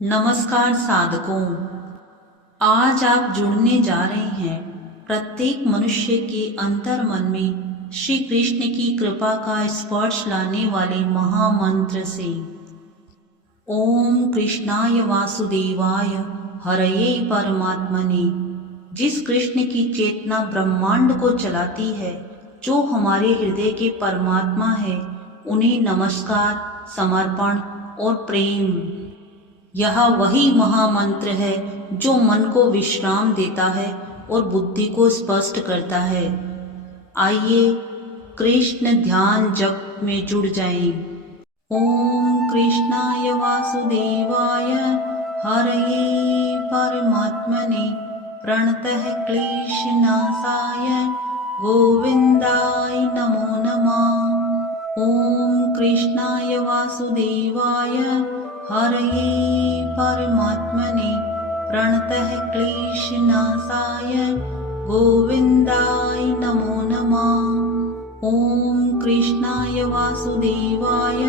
नमस्कार साधकों। आज आप जुड़ने जा रहे हैं प्रत्येक मनुष्य के अंतर मन में श्री कृष्ण की कृपा का स्पर्श लाने वाले महामंत्र से। ओम कृष्णाय वासुदेवाय हरये परमात्मने। जिस कृष्ण की चेतना ब्रह्मांड को चलाती है, जो हमारे हृदय के परमात्मा है, उन्हें नमस्कार, समर्पण और प्रेम। यह वही महामंत्र है जो मन को विश्राम देता है और बुद्धि को स्पष्ट करता है। आइए कृष्ण ध्यान जप में जुड़ जाएं। ओम कृष्णाय वासुदेवाय हरये परमात्मने प्रणतः क्लेशनाशाय गोविंदाय नमो नमः। ओम कृष्णाय वासुदेवाय हरये परमात्मने प्रणतः क्लेशनाशाय गोविंदाय नमो नमः। ओम कृष्णाय वासुदेवाय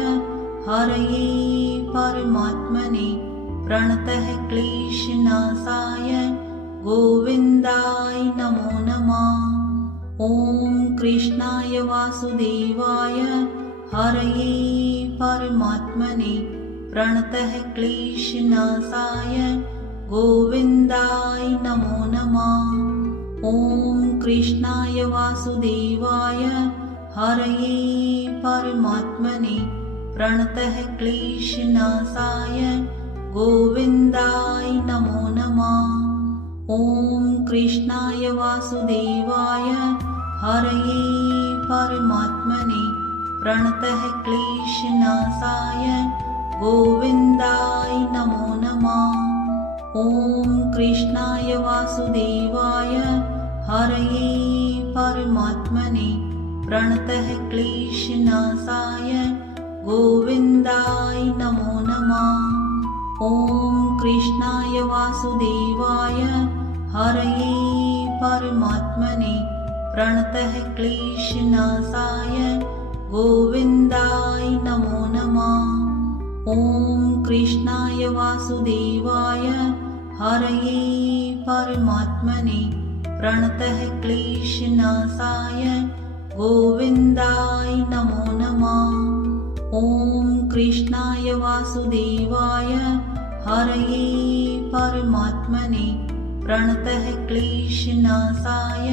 हरये परमात्मने प्रणतः क्लेशनाशाय गोविंदाय नमो नमः। ओम कृष्णाय वासुदेवाय हरये परमात्मने प्रणतः क्लेशनाशाय गोविंदाय नमो नमः। ओम कृष्णाय वासुदेवाय हरये परमात्मने प्रणतः क्लेशनाशाय गोविंदाय नमो नमः। ओम कृष्णाय वासुदेवाय हरये परमात्मने प्रणतः क्लेशनाशाय गोविंदाय नमो नमः। ओम कृष्णाय वासुदेवाय हरये परमात्मने प्रणतः क्लेशनाशाय गोविंदाय नमो नमः। ओम कृष्णाय वासुदेवाय हरये परमात्मने प्रणतः क्लेशनाशाय गोविंदाय नमो नमः। ओम कृष्णाय वासुदेवाय हरये परमात्मने प्रणतः क्लेशनाशाय गोविंदाय नमो नमः। ओम कृष्णाय वासुदेवाय हरये परमात्मने प्रणतः क्लेशनाशाय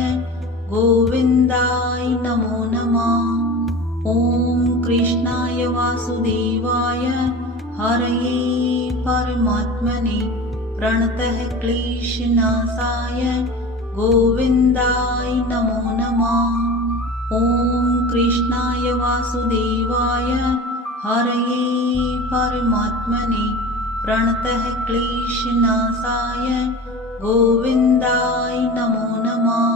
गोविंदाय नमो नमः। ओम कृष्णाय वासुदेवाय हरये परमात्मने प्रणतः क्लेशनाशाय गोविंदाय नमो नमः। ओम कृष्णाय वासुदेवाय हरये परमात्मने प्रणतः क्लेशनाशाय गोविंदाय नमो नमः।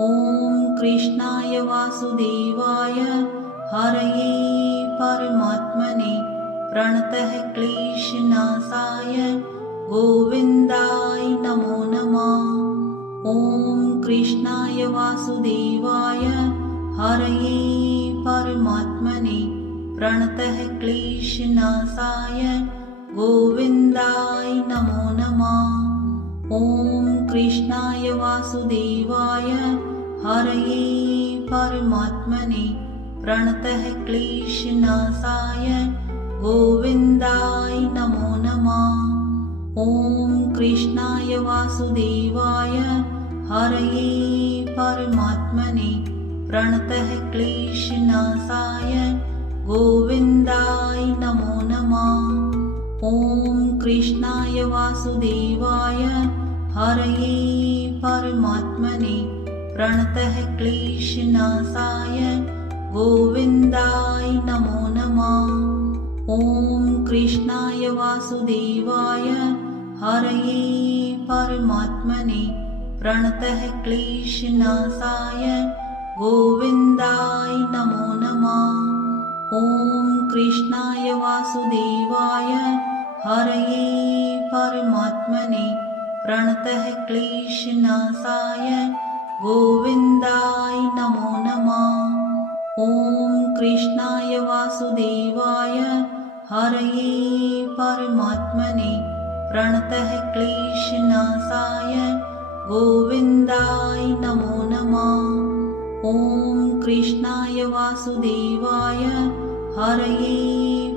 ओम कृष्णाय वासुदेवाय हरये परमात्मने प्रणतः क्लेशनाशाय गोविंदाय नमो नमः। ओम कृष्णाय वासुदेवाय हरये परमात्मने प्रणतः क्लेशनाशाय गोविंदाय नमो नमः। ओम कृष्णाय वासुदेवाय हरये परमात्मने प्रणतः क्लेशनाशाय गोविंदाय नमो नमः। ओम कृष्णाय वासुदेवाय हरये परमात्मने प्रणतः क्लेशनाशाय गोविंदाय नमो नमः। ओम कृष्णाय वासुदेवाय हरये परमात्मने प्रणतः क्लेशनाशाय गोविंदाय नमो नमः। ओम कृष्णाय वासुदेवाय हरये परमात्मने प्रणतः क्लेशनाशाय गोविंदाय नमो नमः। ओम कृष्णाय वासुदेवाय हरये परमात्मने प्रणतः क्लेशनाशाय गोविंदाय नमो नमः। ओम कृष्णाय वासुदेवाय हरये परमात्मने प्रणतः क्लेशनाशाय गोविन्दाय नमो नमः। ॐ कृष्णाय वासुदेवाय हरये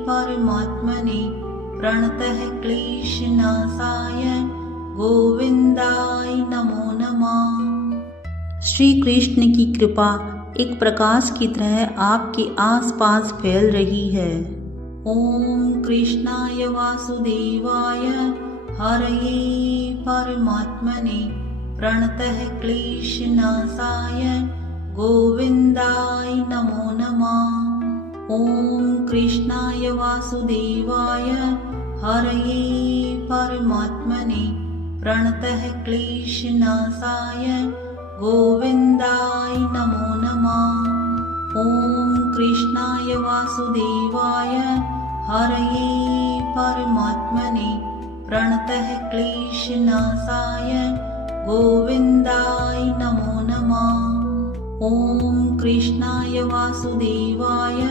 परमात्मने प्रणतः क्लेशनाशाय गोविन्दाय नमो नमः। श्री कृष्ण की कृपा एक प्रकाश की तरह आपके आसपास फैल रही है। ॐ कृष्णाय वासुदेवाय हरये परमात्मने प्रणतः क्लेशनाशाय गोविन्दाय नमो नमः। ॐ कृष्णाय वासुदेवाय हरये परमात्मने प्रणतः क्लेशनाशाय गोविन्दाय नमो नमः। ॐ कृष्णाय वासुदेवाय हरये परमात्मने प्रणतः क्लेशनाशाय गोविन्दाय नमो नमः। ॐ कृष्णाय वासुदेवाय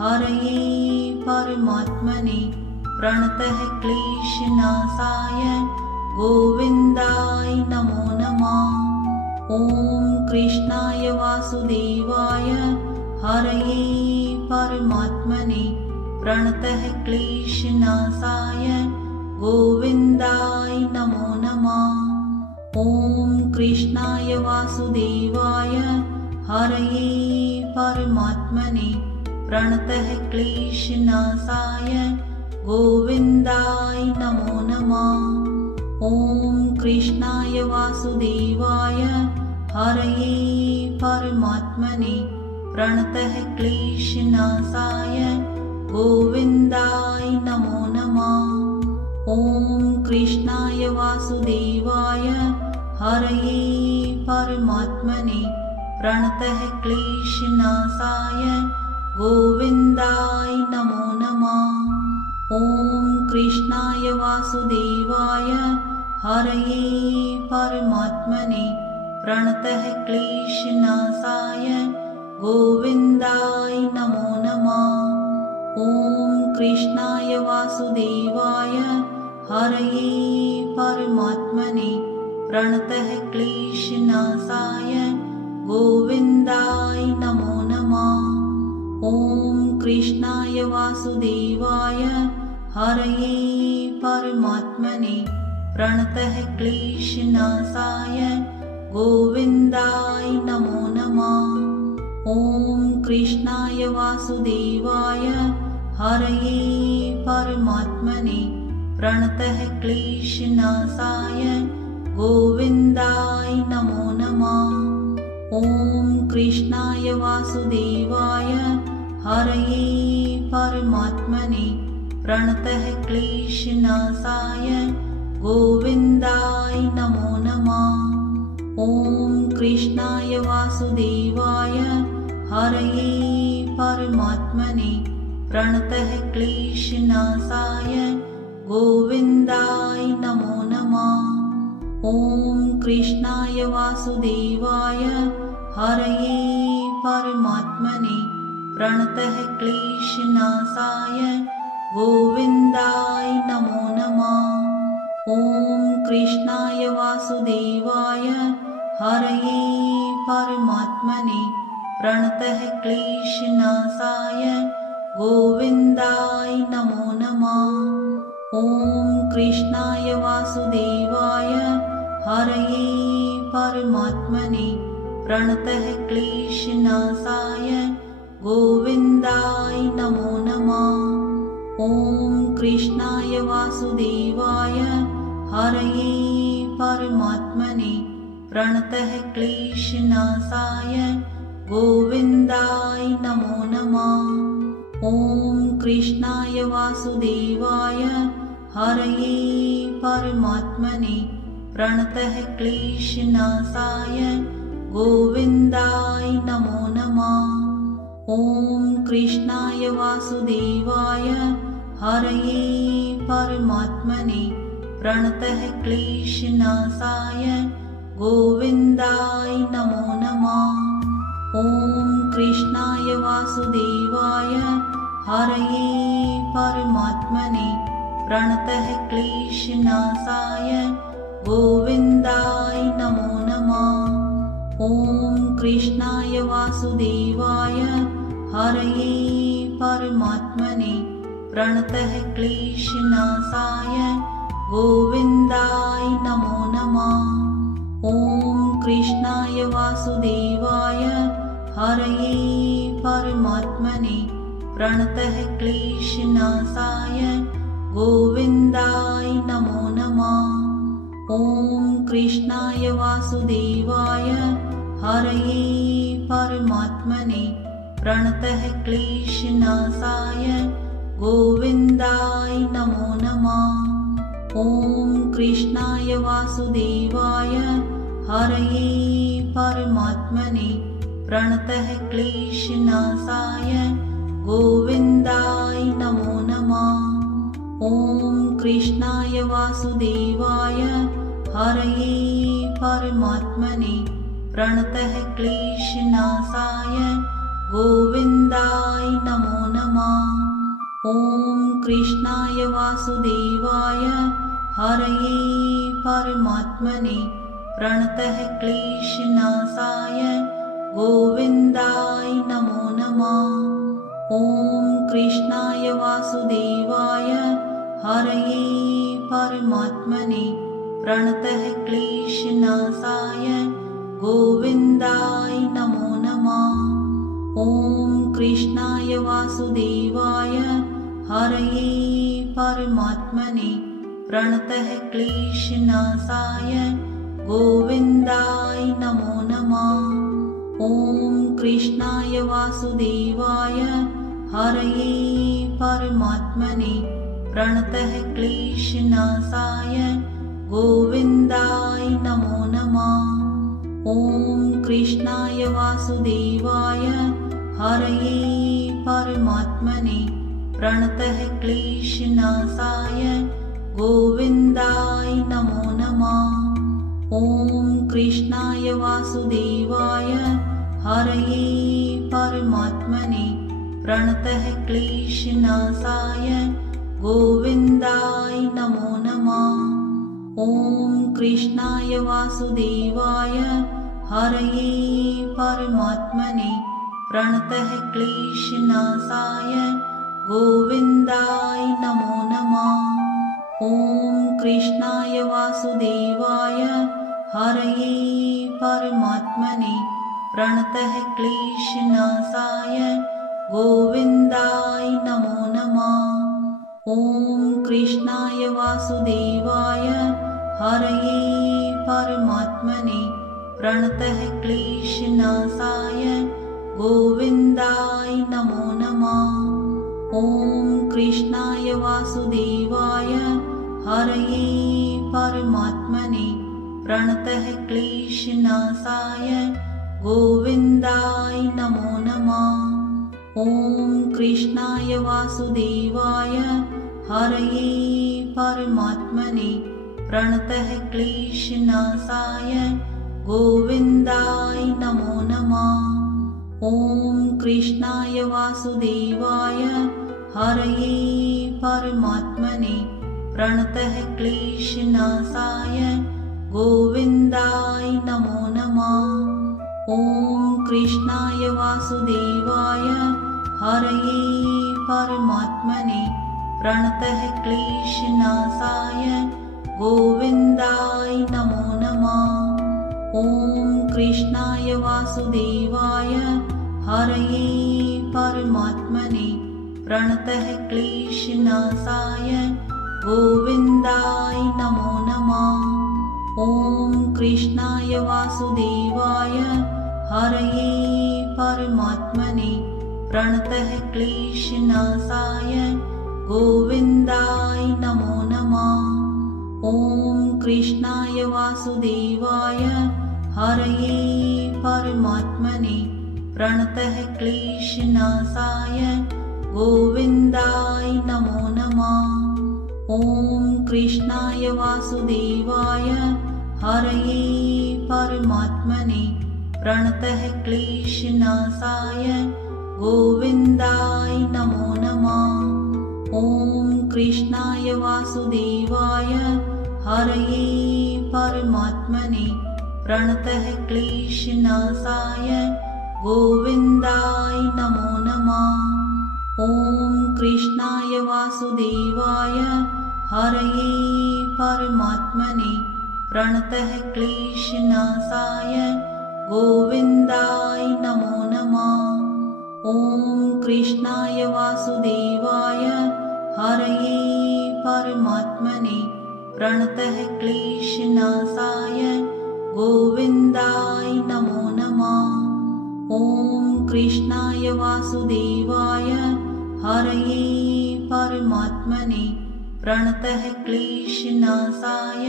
हरये परमात्मने प्रणतः क्लेशनाशाय गोविन्दाय नमो नमः। ॐ कृष्णाय वासुदेवाय हरये परमात्मने प्रणतः क्लेशनाशाय गोविन्दाय नमो नमः। ॐ कृष्णाय वासुदेवाय हरये परमात्मने प्रणतः क्लेशनाशाय गोविन्दाय नमो नमः। ॐ कृष्णाय वासुदेवाय हरये परमात्मने प्रणतः क्लेशनाशाय गोविन्दाय नमो नमः। ॐ कृष्णाय वासुदेवाय हरये परमात्मने प्रणतः क्लेशनाशाय गोविन्दाय नमो नमः। ॐ कृष्णाय वासुदेवाय हरये परमात्मने प्रणतः क्लेशनाशाय गोविन्दाय नमो नमः। ॐ कृष्णाय वासुदेवाय हरये परमात्मने प्रणतः क्लेशनाशाय गोविन्दाय नमो नमः। ॐ कृष्णाय वासुदेवाय हरये परमात्मने प्रणतः क्लेशनाशाय गोविन्दाय नमो नमः। ॐ कृष्णाय वासुदेवाय हरये परमात्मने प्रणतः क्लेशनाशाय गोविन्दाय नमो नमः। ॐ कृष्णाय वासुदेवाय हरये परमात्मने प्रणतः क्लेशनाशाय गोविन्दाय नमो नमः। ॐ कृष्णाय वासुदेवाय हरये परमात्मने प्रणतः क्लेशनाशाय गोविन्दाय नमो नमः। ॐ कृष्णाय वासुदेवाय हरये परमात्मने प्रणतः क्लेशनाशाय गोविन्दाय नमो नमः। ॐ कृष्णाय वासुदेवाय हरये परमात्मने प्रणतः क्लेशनाशाय गोविन्दाय नमो नमः। ॐ कृष्णाय वासुदेवाय हरये परमात्मने प्रणतः क्लेशनाशाय गोविन्दाय नमो नमः। ॐ कृष्णाय वासुदेवाय हरये परमात्मने प्रणतः क्लेशनाशाय गोविन्दाय नमो नमः। ॐ कृष्णाय वासुदेवाय हरये परमात्मने प्रणतः क्लेशनाशाय गोविन्दाय नमो नमः। ॐ कृष्णाय वासुदेवाय हरये परमात्मने प्रणतः क्लेशनाशाय गोविन्दाय नमो नमः। ॐ कृष्णाय वासुदेवाय हरये परमात्मने प्रणतः क्लेशनाशाय गोविन्दाय नमो नमः। ॐ कृष्णाय वासुदेवाय हरये परमात्मने प्रणतः क्लेशनाशाय गोविन्दाय नमो नमः। ॐ कृष्णाय वासुदेवाय हरये परमात्मने प्रणतः क्लेशनाशाय गोविन्दाय नमो नमः। ॐ कृष्णाय वासुदेवाय हरये परमात्मने प्रणतः क्लेशनाशाय गोविन्दाय नमो नमः। ॐ कृष्णाय वासुदेवाय हरये परमात्मने प्रणतः क्लेशनाशाय गोविन्दाय नमो नमः। ॐ कृष्णाय वासुदेवाय हरये परमात्मने प्रणतः क्लेशनाशाय गोविन्दाय नमो नमः। ॐ कृष्णाय वासुदेवाय हरये परमात्मने प्रणतः क्लेशनाशाय गोविन्दाय नमो नमः। ॐ कृष्णाय वासुदेवाय हरये परमात्मने प्रणतः क्लेशनाशाय गोविन्दाय नमो नमः। ॐ कृष्णाय वासुदेवाय हरये परमात्मने प्रणतः क्लेशनाशाय गोविन्दाय नमो नमः। ॐ कृष्णाय वासुदेवाय हरये परमात्मने प्रणतः क्लेशनाशाय गोविन्दाय नमो नमः। ॐ कृष्णाय वासुदेवाय हरये परमात्मने प्रणतः क्लेशनाशाय गोविन्दाय नमो नमः। ॐ कृष्णाय वासुदेवाय हरये परमात्मने प्रणतः क्लेशनाशाय गोविन्दाय नमो नमः। ॐ कृष्णाय वासुदेवाय हरये परमात्मने प्रणतः क्लेशनाशाय गोविन्दाय नमो नमः। ॐ कृष्णाय वासुदेवाय हरये परमात्मने प्रणतः क्लेशनाशाय गोविन्दाय नमो नमः। ॐ कृष्णाय वासुदेवाय हरये परमात्मने प्रणतः क्लेशनाशाय गोविन्दाय नमो नमः। ॐ कृष्णाय वासुदेवाय हरये परमात्मने प्रणतः क्लेशनाशाय गोविन्दाय नमो नमः। ॐ कृष्णाय वासुदेवाय हरये परमात्मने प्रणतः क्लेशनाशाय गोविन्दाय नमो नमः। ॐ कृष्णाय वासुदेवाय हरये परमात्मने प्रणतः क्लेशनाशाय गोविन्दाय नमो नमः। ॐ कृष्णाय वासुदेवाय हरये परमात्मने प्रणतः क्लेशनाशाय गोविन्दाय नमो नमः। ॐ कृष्णाय वासुदेवाय हरये परमात्मने प्रणतः क्लेशनाशाय गोविन्दाय नमो नमः। ॐ कृष्णाय वासुदेवाय हरये परमात्मने प्रणतः क्लेशनाशाय गोविन्दाय नमो नमः। ॐ कृष्णाय वासुदेवाय हरये परमात्मने प्रणतः क्लेशनाशाय गोविन्दाय नमो नमः। ॐ कृष्णाय वासुदेवाय हरये परमात्मने प्रणतः क्लेशनाशाय गोविन्दाय नमो नमः। ॐ कृष्णाय वासुदेवाय हरये परमात्मने प्रणतः क्लेशनाशाय गोविन्दाय नमो नमः। ॐ कृष्णाय वासुदेवाय हरये परमात्मने प्रणतः क्लेशनाशाय गोविन्दाय नमो नमः। ॐ कृष्णाय वासुदेवाय हरये परमात्मने प्रणतः क्लेशनाशाय गोविन्दाय नमो नमः। ॐ कृष्णाय वासुदेवाय हरये परमात्मने प्रणतः क्लेशनाशाय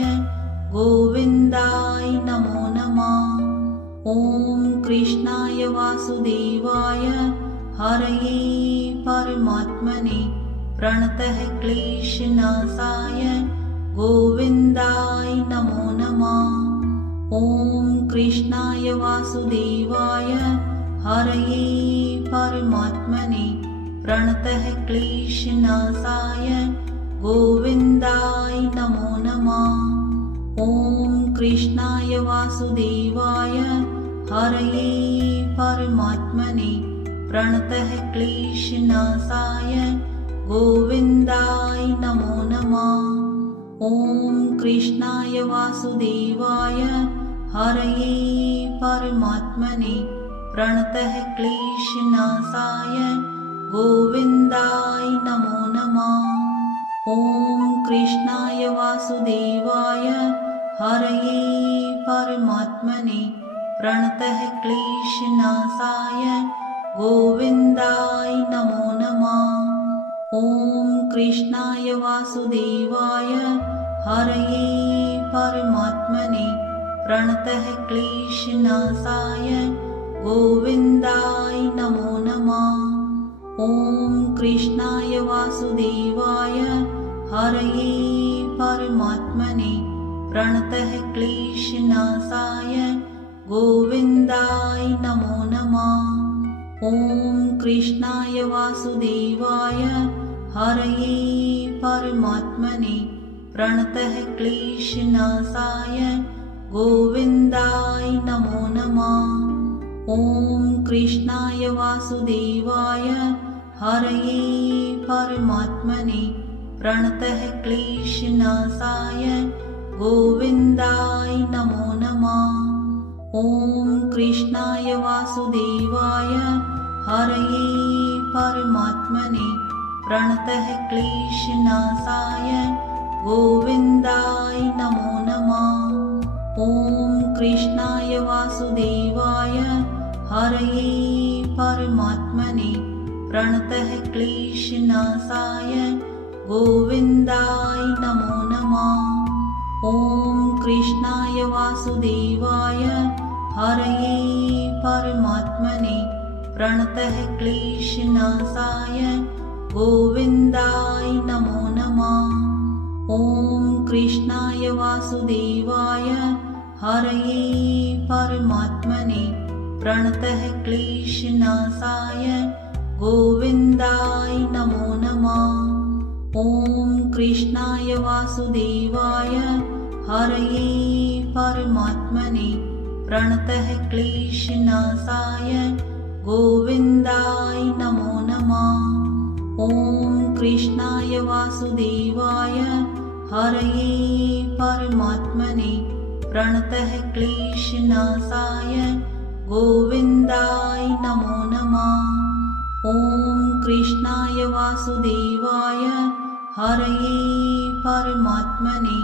गोविन्दाय नमो नमः। ॐ कृष्णाय वासुदेवाय हरये परमात्मने प्रणतः क्लेशनाशाय गोविन्दाय नमो नमः। ॐ कृष्णाय वासुदेवाय हरये परमात्मने प्रणतः क्लेशनाशाय गोविन्दाय नमो नमः। ॐ कृष्णाय वासुदेवाय हरये परमात्मने प्रणतः क्लेशनाशाय गोविन्दाय नमो नमः। ॐ कृष्णाय वासुदेवाय हरये परमात्मने प्रणतः क्लेशनाशाय गोविन्दाय नमो नमः। ॐ कृष्णाय वासुदेवाय हरये परमात्मने प्रणतः क्लेशनाशाय गोविन्दाय नमो नमः। ॐ कृष्णाय वासुदेवाय हरये परमात्मने प्रणतः क्लेशनाशाय गोविन्दाय नमो नमः। ॐ कृष्णाय वासुदेवाय हरये परमात्मने प्रणतः क्लेशनाशाय गोविन्दाय नमो नमः। ॐ कृष्णाय वासुदेवाय हरये परमात्मने प्रणतः क्लेशनाशाय गोविन्दाय नमो नमः। ॐ कृष्णाय वासुदेवाय हरये परमात्मने प्रणतः क्लेशनाशाय गोविन्दाय नमो नमः। ॐ कृष्णाय वासुदेवाय हरये परमात्मने प्रणतः क्लेशनाशाय गोविन्दाय नमो नमः। ॐ कृष्णाय वासुदेवाय हरये परमात्मने प्रणतः क्लेशनाशाय गोविन्दाय नमो नमः। ॐ कृष्णाय वासुदेवाय हरये परमात्मने प्रणतः क्लेशनाशाय गोविन्दाय नमो नमः। ॐ कृष्णाय वासुदेवाय हरये परमात्मने प्रणतः क्लेशनाशाय गोविन्दाय नमो नमः। ॐ कृष्णाय वासुदेवाय हरये परमात्मने प्रणतः क्लेशनाशाय गोविन्दाय नमो नमः। ॐ कृष्णाय वासुदेवाय हरये परमात्मने प्रणतः क्लेशनाशाय गोविन्दाय नमो नमः। ॐ कृष्णाय वासुदेवाय हरये परमात्मने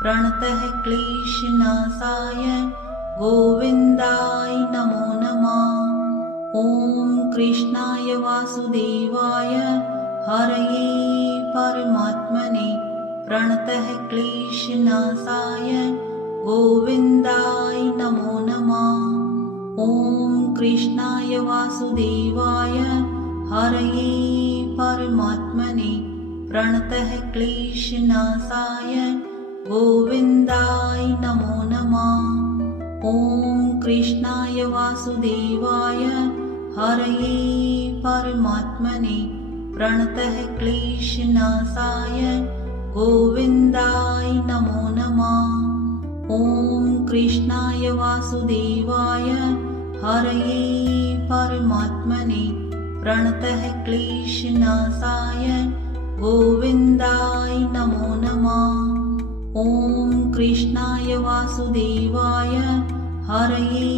प्रणतः क्लेशनाशाय गोविन्दाय नमो नमः। ॐ कृष्णाय वासुदेवाय हरये परमात्मने प्रणतः क्लेशनाशाय गोविन्दाय नमो नमः। ॐ कृष्णाय वासुदेवाय हरये परमात्मने प्रणतः क्लेशनाशाय गोविन्दाय नमो नमः। ॐ कृष्णाय वासुदेवाय हरये परमात्मने प्रणतः क्लेशनाशाय गोविन्दाय नमो नमः। ॐ कृष्णाय वासुदेवाय हरये परमात्मने प्रणतः क्लेशनाशाय गोविन्दाय नमो नमः। ॐ कृष्णाय वासुदेवाय हरये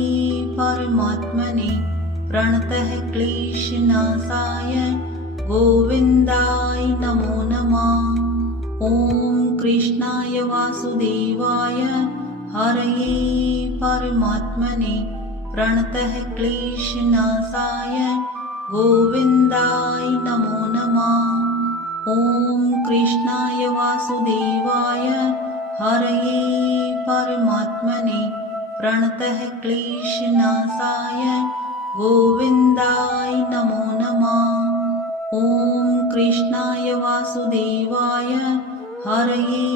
परमात्मने प्रणतः क्लेशनाशाय गोविन्दाय नमो नमः। ॐ कृष्णाय वासुदेवाय हरये परमात्मने प्रणतः क्लेशनाशाय गोविन्दाय नमो नमः। ॐ कृष्णाय वासुदेवाय हरये परमात्मने प्रणतः क्लेशनाशाय गोविन्दाय नमो नमः। ॐ कृष्णाय वासुदेवाय हरये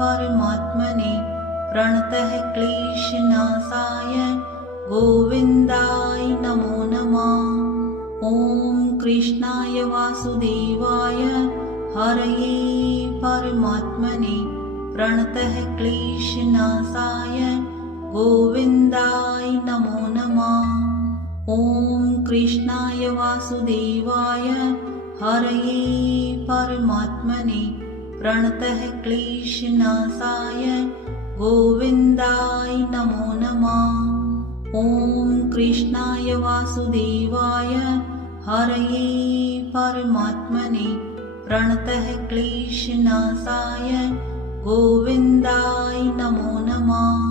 परमात्मने प्रणतः क्लेशनाशाय गोविन्दाय नमो नमः। ॐ कृष्णाय वासुदेवाय हरये परमात्मने प्रणतः क्लेशनाशाय गोविन्दाय नमो नमः। ॐ कृष्णाय वासुदेवाय हरये परमात्मने प्रणतः क्लेशनाशाय गोविन्दाय नमो नमः। ॐ कृष्णाय वासुदेवाय हरये परमात्मने प्रणतः क्लेशनाशाय गोविन्दाय नमो नमः।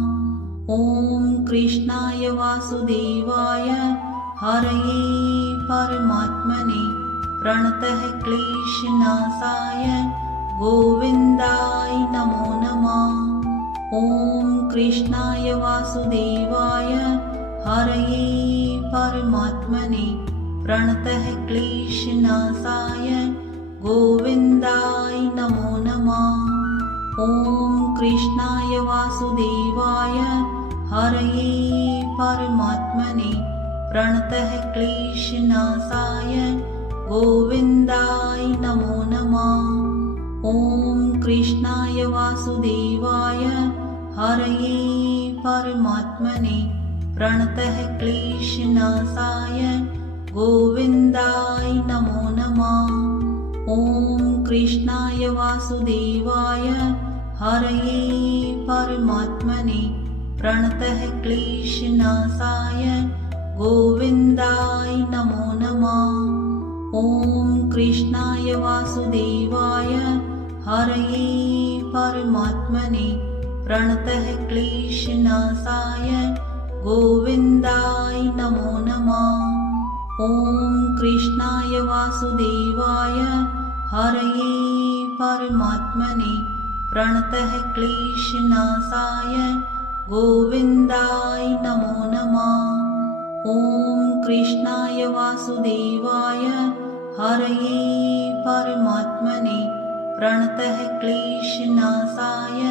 ॐ कृष्णाय वासुदेवाय हरये परमात्मने प्रणतः क्लेशनाशाय गोविन्दाय नमो नमः। ॐ कृष्णाय वासुदेवाय हरये परमात्मने प्रणतः क्लेशनाशाय गोविन्दाय नमो नमः। ॐ कृष्णाय वासुदेवाय हरये परमात्मने प्रणतः क्लेशनाशाय गोविन्दाय नमो नमः। ॐ कृष्णाय वासुदेवाय हरये परमात्मने प्रणतः क्लेशनाशाय गोविन्दाय नमो नमः। ॐ कृष्णाय वासुदेवाय हरये परमात्मने प्रणतः क्लेशनाशाय गोविन्दाय नमो नमः। ॐ कृष्णाय वासुदेवाय हरये परमात्मने प्रणतः क्लेशनाशाय गोविन्दाय नमो नमः। ॐ कृष्णाय वासुदेवाय हरये परमात्मने प्रणतः क्लेशनाशाय गोविन्दाय नमो नमः। ॐ कृष्णाय वासुदेवाय हरये परमात्मने प्रणतः क्लेशनाशाय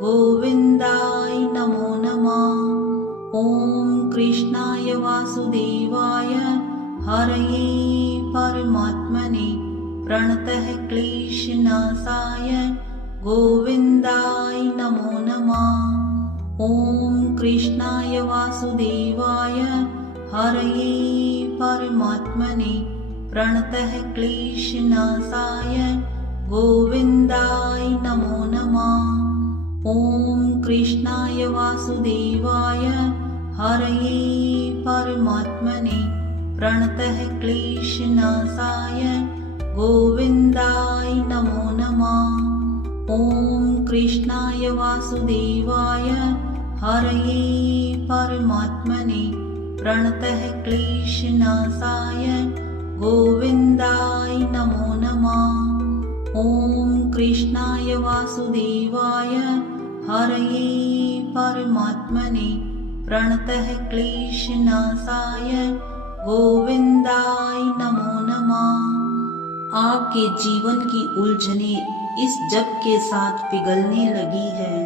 गोविन्दाय नमो नमः। ॐ कृष्णाय वासुदेवाय हरये परमात्मने प्रणतः क्लेशनाशाय गोविन्दाय नमो नमः। ॐ कृष्णाय वासुदेवाय हरये परमात्मने प्रणतः क्लेशनाशाय गोविन्दाय नमो नमः। ॐ कृष्णाय वासुदेवाय हरये परमात्मने प्रणतः क्लेशनाशाय गोविन्दाय नमो नमः। ॐ कृष्णाय वासुदेवाय हरये परमात्मने प्रणतः क्लेशनाशाय गोविन्दाय नमो नमः। ॐ कृष्णाय वासुदेवाय हरये परमात्मने प्रणतः क्लेशनाशाय गोविन्दाय नमो नमः। आपके जीवन की उलझनें इस जप के साथ पिघलने लगी है।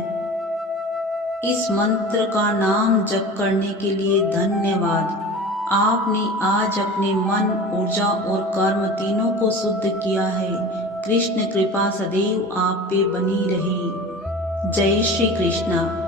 इस मंत्र का नाम जप करने के लिए धन्यवाद। आपने आज अपने मन, ऊर्जा और कर्म तीनों को शुद्ध किया है। कृष्ण कृपा सदैव आप पे बनी रहे। जय श्री कृष्णा।